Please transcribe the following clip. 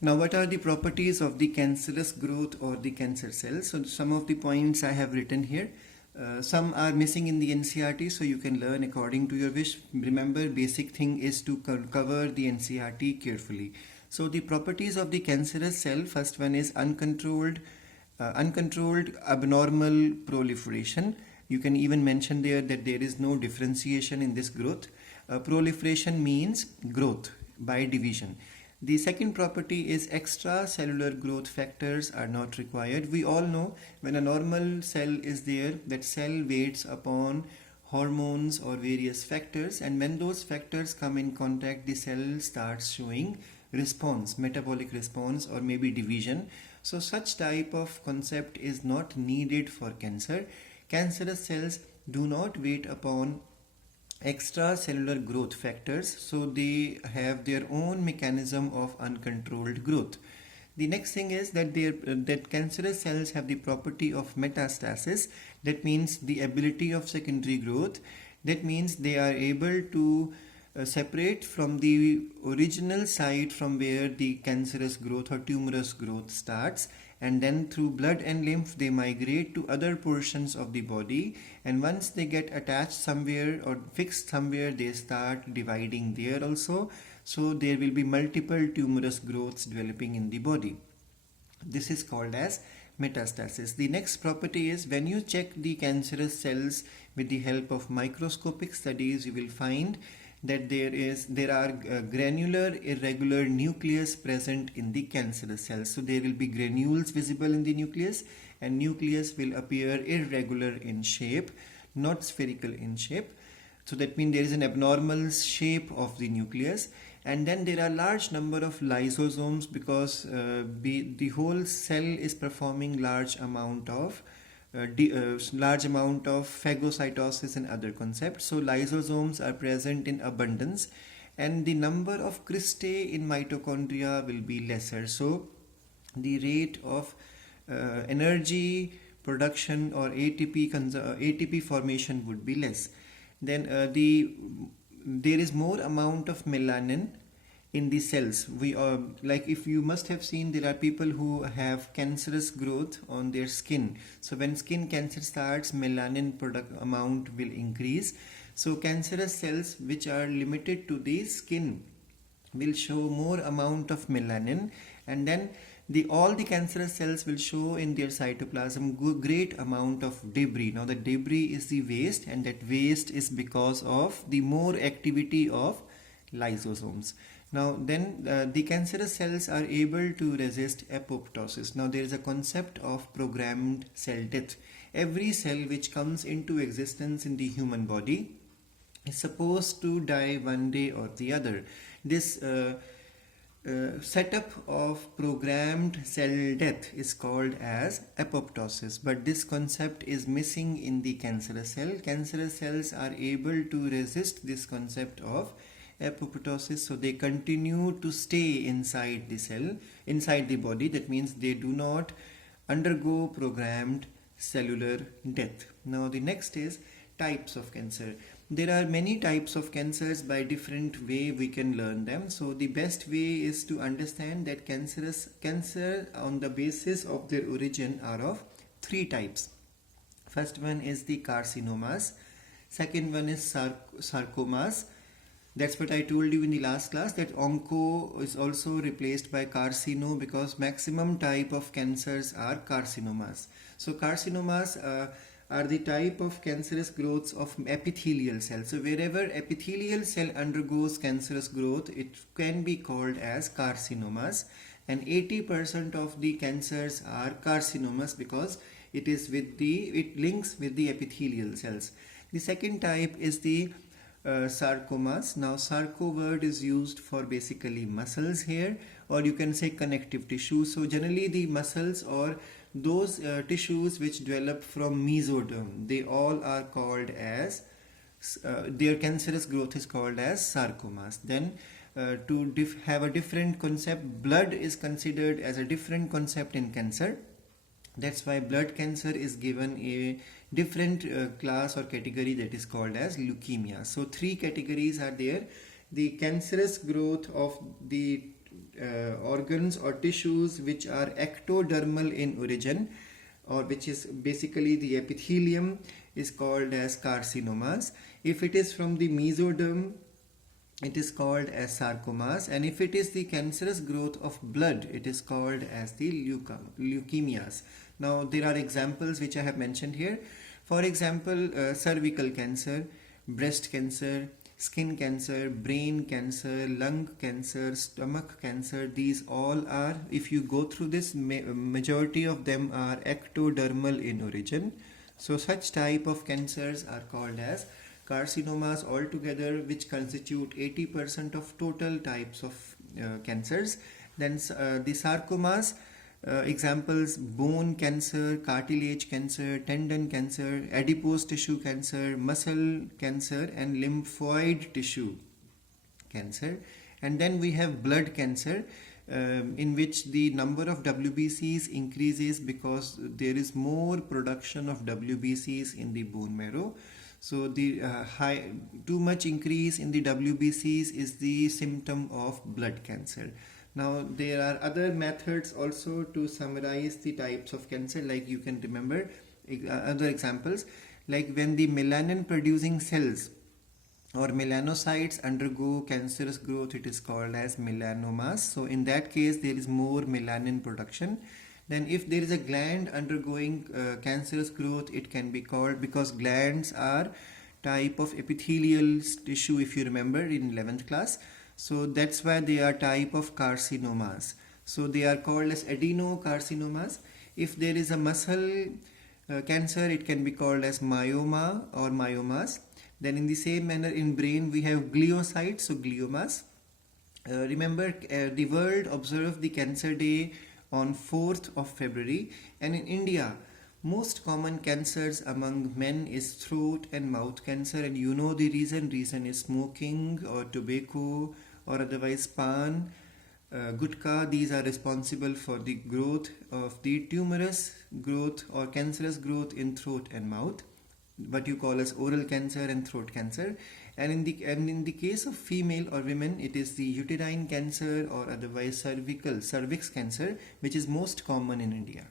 Now, what are the properties of the cancerous growth or the cancer cells? So, some of the points I have written here. Some are missing in the NCRT, so you can learn according to your wish. Remember, basic thing is to cover the NCRT carefully. So, the properties of the cancerous cell, first one is uncontrolled abnormal proliferation. You can even mention there that there is no differentiation in this growth. Proliferation means growth by division. The second property is extracellular growth factors are not required. We all know when a normal cell is there, that cell waits upon hormones or various factors, and when those factors come in contact, the cell starts showing response, metabolic response, or maybe division. So such type of concept is not needed for cancer. Cancerous cells do not wait upon extracellular growth factors, so they have their own mechanism of uncontrolled growth. The next thing is that that cancerous cells have the property of metastasis. That means the ability of secondary growth. That means they are able to separate from the original site from where the cancerous growth or tumorous growth starts, and then through blood and lymph they migrate to other portions of the body, and once they get attached somewhere or fixed somewhere, they start dividing there also. So there will be multiple tumorous growths developing in the body. This is called as metastasis. The next property is when you check the cancerous cells with the help of microscopic studies, you will find that there are granular irregular nucleus present in the cancerous cells. So there will be granules visible in the nucleus, and nucleus will appear irregular in shape, not spherical in shape. So that means there is an abnormal shape of the nucleus, and then there are large number of lysosomes because the whole cell is performing large amount of phagocytosis and other concepts. So lysosomes are present in abundance, and the number of cristae in mitochondria will be lesser. So the rate of energy production or ATP formation would be less. Then there is more amount of melanin in the cells. Like if you must have seen, there are people who have cancerous growth on their skin. So when skin cancer starts, melanin product amount will increase. So cancerous cells which are limited to the skin will show more amount of melanin, and then all the cancerous cells will show in their cytoplasm great amount of debris. Now the debris is the waste, and that waste is because of the more activity of lysosomes. Now then the cancerous cells are able to resist apoptosis. Now there is a concept of programmed cell death. Every cell which comes into existence in the human body is supposed to die one day or the other. This setup of programmed cell death is called as apoptosis, but this concept is missing in the cancerous cell. Cancerous cells are able to resist this concept of apoptosis, so they continue to stay inside the cell, inside the body. That means they do not undergo programmed cellular death. Now the next is types of cancer. There are many types of cancers. By different way we can learn them. So the best way is to understand that cancer on the basis of their origin are of three types. First one is the carcinomas. Second one is sarcomas. That's what I told you in the last class, that onco is also replaced by carcino because maximum type of cancers are carcinomas. So carcinomas are the type of cancerous growths of epithelial cells. So wherever epithelial cell undergoes cancerous growth, it can be called as carcinomas, and 80% of the cancers are carcinomas because it links with the epithelial cells. The second type is the sarcomas. Now sarco word is used for basically muscles here, or you can say connective tissue. So generally the muscles or those tissues which develop from mesoderm, they all are called as their cancerous growth is called as sarcomas. Then to have a different concept, blood is considered as a different concept in cancer. That's why blood cancer is given a different class or category, that is called as leukemia. So three categories are there. The cancerous growth of the organs or tissues which are ectodermal in origin, or which is basically the epithelium, is called as carcinomas. If it is from the mesoderm, it is called as sarcomas, and if it is the cancerous growth of blood, it is called as the leukemias. Now there are examples which I have mentioned here. For example, cervical cancer, breast cancer, skin cancer, brain cancer, lung cancer, stomach cancer, these all are, if you go through this, majority of them are ectodermal in origin. So such type of cancers are called as carcinomas altogether, which constitute 80% of total types of cancers. Then the sarcomas, examples: bone cancer, cartilage cancer, tendon cancer, adipose tissue cancer, muscle cancer, and lymphoid tissue cancer. And then we have blood cancer, in which the number of WBCs increases because there is more production of WBCs in the bone marrow. So the too much increase in the WBCs is the symptom of blood cancer. Now there are other methods also to summarize the types of cancer, like you can remember other examples, like when the melanin producing cells or melanocytes undergo cancerous growth, it is called as melanomas. So in that case there is more melanin production. Then if there is a gland undergoing cancerous growth, it can be called, because glands are type of epithelial tissue, if you remember in 11th class. So that's why they are type of carcinomas. So they are called as adenocarcinomas. If there is a muscle cancer, it can be called as myoma or myomas. Then in the same manner in brain we have gliocytes, so gliomas. Remember, the world observed the Cancer Day on 4th of February, and in India most common cancers among men is throat and mouth cancer, and you know the reason is smoking or tobacco or otherwise pan, gutka. These are responsible for the growth of the tumorous growth or cancerous growth in throat and mouth, what you call as oral cancer and throat cancer. And in the case of female or women, it is the uterine cancer or otherwise cervix cancer, which is most common in India.